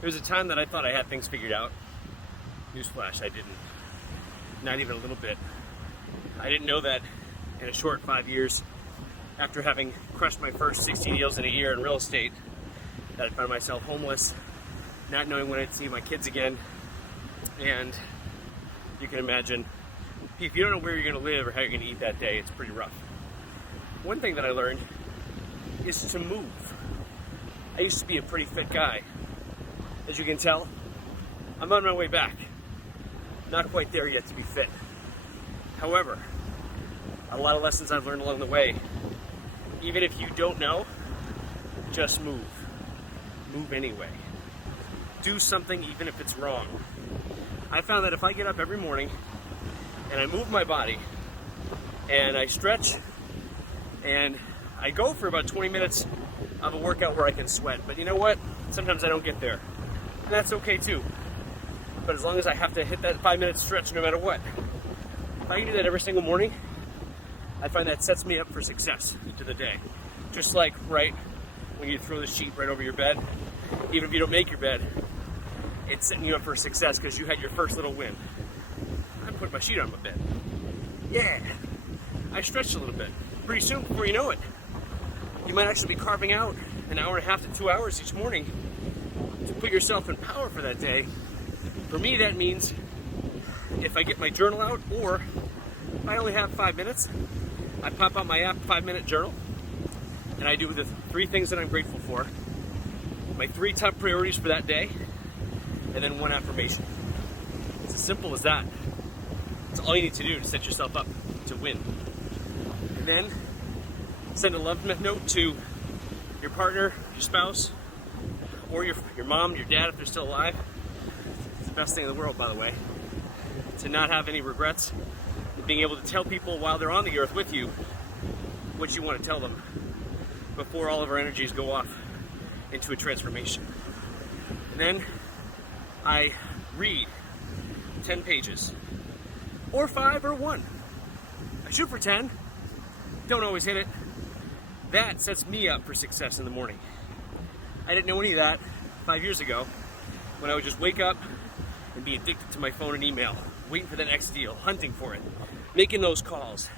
There was a time that I thought I had things figured out. Newsflash, I didn't. Not even a little bit. I didn't know that in a short 5 years, after having crushed my first 60 deals in a year in real estate, that I found myself homeless, not knowing when I'd see my kids again. And you can imagine, if you don't know where you're going to live or how you're going to eat that day, it's pretty rough. One thing that I learned is to move. I used to be a pretty fit guy. As you can tell, I'm on my way back. Not quite there yet to be fit. However, a lot of lessons I've learned along the way. Even if you don't know, just move. Move anyway. Do something even if it's wrong. I found that if I get up every morning and I move my body and I stretch and I go for about 20 minutes of a workout where I can sweat. But you know what? Sometimes I don't get there. And that's okay too. But as long as I have to hit that 5-minute stretch no matter what. If I can do that every single morning, I find that sets me up for success into the day. Just like right when you throw the sheet right over your bed, even if you don't make your bed, it's setting you up for success because you had your first little win. I put my sheet on my bed. Yeah. I stretched a little bit. Pretty soon, before you know it, you might actually be carving out an hour and a half to 2 hours each morning to put yourself in power for that day. For me, that means if I get my journal out, or if I only have 5 minutes, I pop out my app 5-minute journal, and I do the 3 things that I'm grateful for, my 3 top priorities for that day, and then 1 affirmation. It's as simple as that. It's all you need to do to set yourself up to win. And then send a love note to your partner, your spouse, or your mom, your dad if they're still alive. It's the best thing in the world, by the way. To not have any regrets, and being able to tell people while they're on the earth with you what you want to tell them before all of our energies go off into a transformation. And then I read 10 pages, or 5 or 1. I shoot for 10, don't always hit it. That sets me up for success in the morning. I didn't know any of that 5 years ago when I would just wake up and be addicted to my phone and email, waiting for the next deal, hunting for it, making those calls,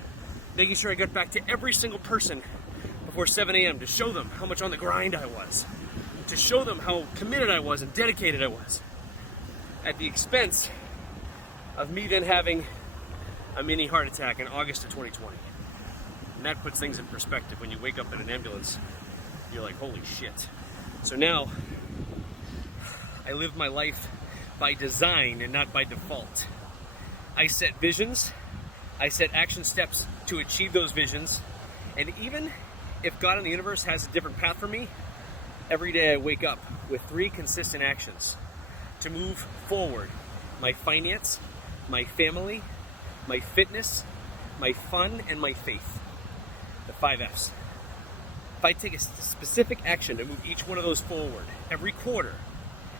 making sure I got back to every single person before 7 a.m. to show them how much on the grind I was, to show them how committed I was and dedicated I was, at the expense of me then having a mini heart attack in August of 2020. And that puts things in perspective. When you wake up in an ambulance, you're like, holy shit. So now, I live my life by design and not by default. I set visions, I set action steps to achieve those visions, and even if God in the universe has a different path for me, every day I wake up with 3 consistent actions to move forward: my finance, my family, my fitness, my fun, and my faith. The 5 F's. If I take a specific action to move each one of those forward every quarter,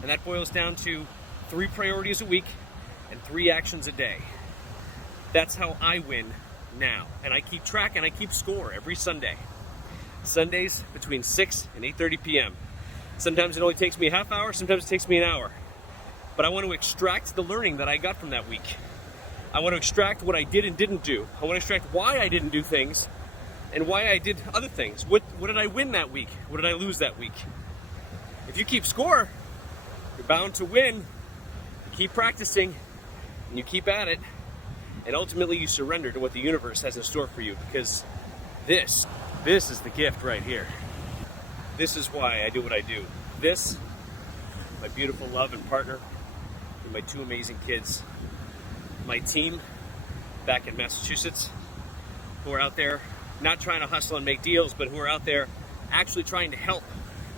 and that boils down to 3 priorities a week and 3 actions a day, that's how I win now. And I keep track and I keep score every Sunday. Sundays between 6 and 8:30 p.m. Sometimes it only takes me a half hour, sometimes it takes me an hour. But I want to extract the learning that I got from that week. I want to extract what I did and didn't do. I want to extract why I didn't do things and why I did other things. What did I win that week? What did I lose that week? If you keep score, you're bound to win. You keep practicing, and you keep at it, and ultimately you surrender to what the universe has in store for you, because this is the gift right here. This is why I do what I do. This, my beautiful love and partner, and my 2 amazing kids, my team back in Massachusetts, who are out there not trying to hustle and make deals, but who are out there actually trying to help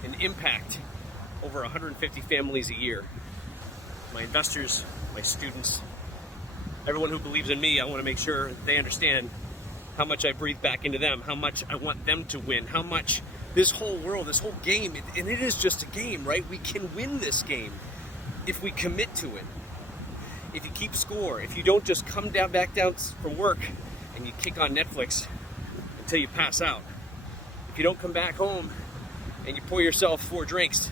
and impact over 150 families a year. My investors, my students, everyone who believes in me, I want to make sure they understand how much I breathe back into them, how much I want them to win, how much this whole world, this whole game, and it is just a game, right? We can win this game if we commit to it. If you keep score, if you don't just come back down from work and you kick on Netflix until you pass out. If you don't come back home and you pour yourself 4 drinks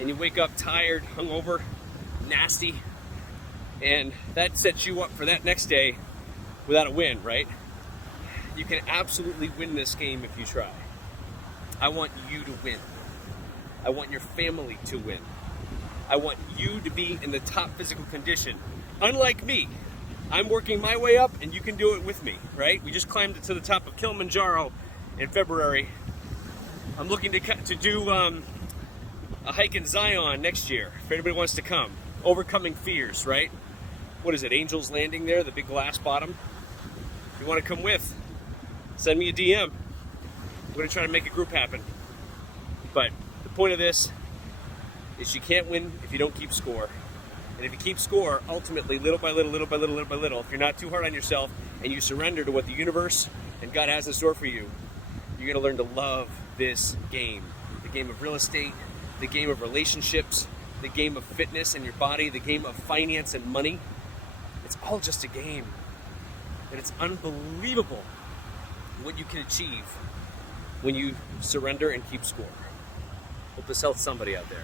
and you wake up tired, hungover, nasty, and that sets you up for that next day without a win, right? You can absolutely win this game if you try. I want you to win. I want your family to win. I want you to be in the top physical condition. Unlike me, I'm working my way up and you can do it with me, right? We just climbed to the top of Kilimanjaro in February. I'm looking to do a hike in Zion next year, if anybody wants to come. Overcoming fears, right? What is it, Angel's Landing there, the big glass bottom? If you want to come with, send me a DM. We're going to try to make a group happen. But the point of this is you can't win if you don't keep score. And if you keep score, ultimately, little by little, little by little, little by little, if you're not too hard on yourself and you surrender to what the universe and God has in store for you, you're going to learn to love this game. The game of real estate, the game of relationships, the game of fitness and your body, the game of finance and money. It's all just a game. And it's unbelievable what you can achieve when you surrender and keep score. Hope this helps somebody out there.